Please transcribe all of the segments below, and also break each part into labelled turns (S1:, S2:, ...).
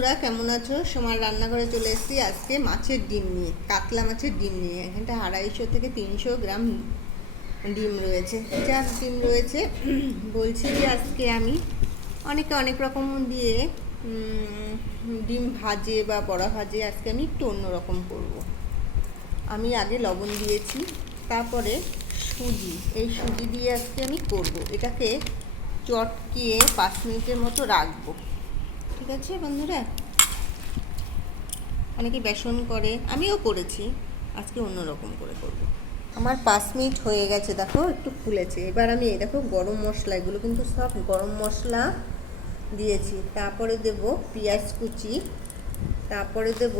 S1: তোরা কেমন আছো? সমার রান্নাঘরে চলে এসেছি আজকে মাছের ডিম নিয়ে, কাতলা মাছের ডিম নিয়ে। এখানটা আড়াইশো থেকে তিনশো গ্রাম ডিম রয়েছে। চার ডিম রয়েছে, বলছি যে আজকে আমি অনেকে অনেক রকম দিয়ে ডিম ভাজে বা বড়া ভাজে, আজকে আমি একটু অন্যরকম করব। আমি আগে লবণ দিয়েছি, তারপরে সুজি। এই সুজি দিয়ে আজকে আমি করব। এটাকে চটকিয়ে পাঁচ মিনিটের মতো রাখব। ঠিক আছে বন্ধুরা? অনেকে বেসন করে, আমিও করেছি। আজকে অন্যরকম করে করব। আমার পাঁচ মিনিট হয়ে গেছে, দেখো, একটু ফুলেছে। এবার আমি এই দেখো গরম মশলা, এগুলো কিন্তু সব গরম মশলা দিয়েছি। তারপরে দেব পেঁয়াজ কুচি, তারপরে দেব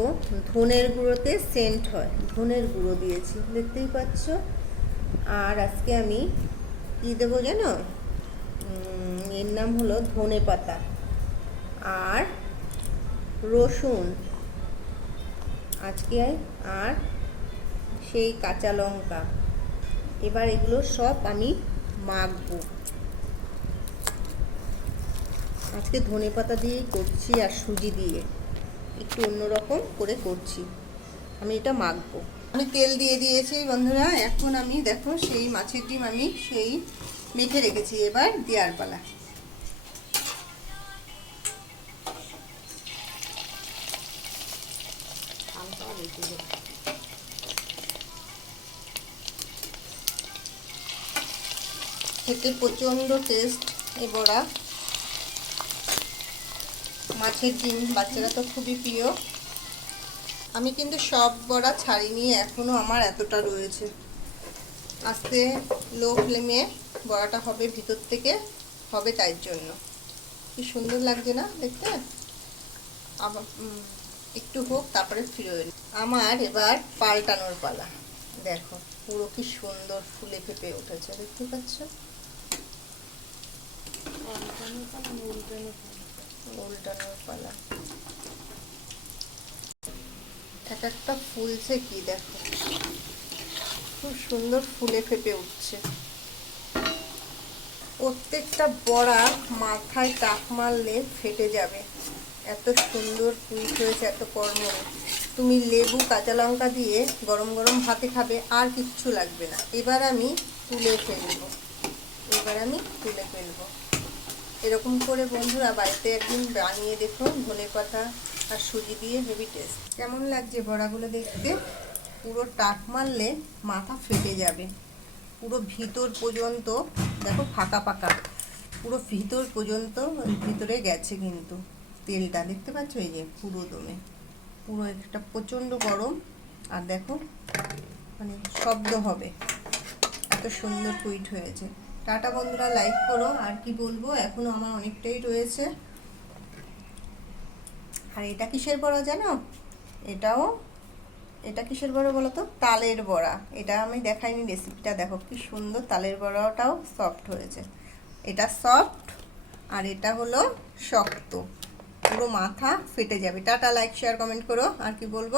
S1: ধনের গুঁড়োতে সেন্ট হয়। ধনের গুঁড়ো দিয়েছি, দেখতেই পাচ্ছ? আর আজকে আমি কী দেবো জানো? এর নাম হলো ধনে পাতা আর রসুন। আজকে আর সেই কাঁচা লঙ্কা। এবার এগুলো সব আমি মাখবো। আজকে ধনে পাতা দিয়েই করছি আর সুজি দিয়ে। একটু অন্যরকম করে করছি। আমি এটা মাখবো। আমি তেল দিয়ে দিয়েছি বন্ধুরা। এখন আমি দেখো সেই মাছের ডিম আমি সেই মেখে রেখেছি। এবার দেওয়ার পালা। খেতে প্রচণ্ড টেস্ট এ বড়া মাছের ডিম, বাচ্চারা তো খুবই প্রিয়। আমি কিন্তু সব বড়া ছাড়িনি এখনও আমার এতটা রয়েছে। আস্তে লো ফ্লেমে বড়াটা হবে ভিতর থেকে, হবে তাই জন্য। কি সুন্দর লাগছে না দেখতে? আবার একটু হোক, তারপরে ফিরে আমার এবার পাল্টানোর পালা। দেখো, পুরো কি সুন্দর ফুলে ফেপে উঠেছে, দেখতে পাচ্ছ? উল্টানোর পালা। এক একটা ফুলছে কি দেখো। খুব সুন্দর ফুলে ফেপে উঠছে। প্রত্যেকটা বড়া মাথায় টাক মারলে ফেটে যাবে। এত সুন্দর কুইট হয়েছে, এত কর্ম তুমি লেবু, কাঁচা লঙ্কা দিয়ে গরম গরম ভাতে খাবে, আর কিচ্ছু লাগবে না। এবার আমি তুলে ফেলব। এবার আমি তুলে ফেলব। এরকম করে বন্ধুরা বাড়িতে একদিন বানিয়ে দেখো ধনে পাতা আর সুজি দিয়ে হেভি টেস্ট। কেমন লাগছে বড়াগুলো দেখতে? পুরো টাক মারলে মাথা ফেটে যাবে। পুরো ভিতর পর্যন্ত, দেখো ফাঁকা ফাঁকা, পুরো ভিতর পর্যন্ত, ভিতরে গেছে কিন্তু। তেলটা, দেখতে পাচ্ছ? এই যে পুরো দমে। পুরো একটা প্রচণ্ড গরম। আর দেখো মানে শব্দ হবে। এত সুন্দর টুইট হয়েছে। টাটা বন্ধুরা, লাইক করো। আর কি বলব, এখনও আমার অনেকটাই রয়েছে। আর এটা কিসের বড়া জানো? এটাও, এটা কিসের বড়া বলো তো? তালের বড়া। এটা আমি দেখাইনি রেসিপিটা দেখো কি সুন্দর তালের বড়াটাও সফট হয়েছে। এটা সফট আর এটা হলো শক্ত। পুরো মাথা ফেটে যাবে। টাটা লাইক শেয়ার কমেন্ট করো। আর কি বলব?